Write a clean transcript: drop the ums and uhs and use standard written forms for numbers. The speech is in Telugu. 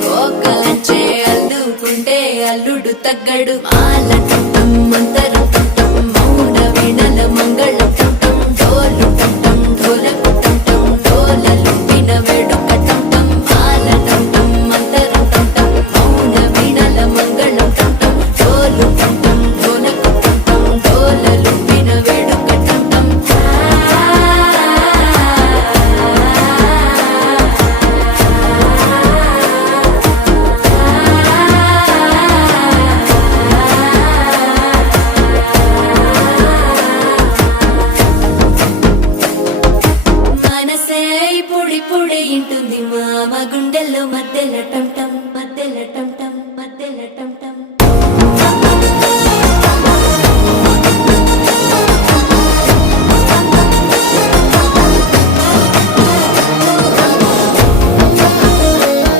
కోకలంచే అల్లుకుంటే అల్లుడు తగ్గడు మాల టం మంతరం టం మౌన వీణల మంగళం టం డోలు టం ఢోలకు టం డోలలు విన వేడుక టం మాల టం మంతరం టం మౌన వీణల మంగళం టం డోలు టం ఢోలకు టం డోలలు విన వేడుక టం మనసే పొడి పొడి ఇంటుంది మామ గుండెల్లో మధ్యలో టం టం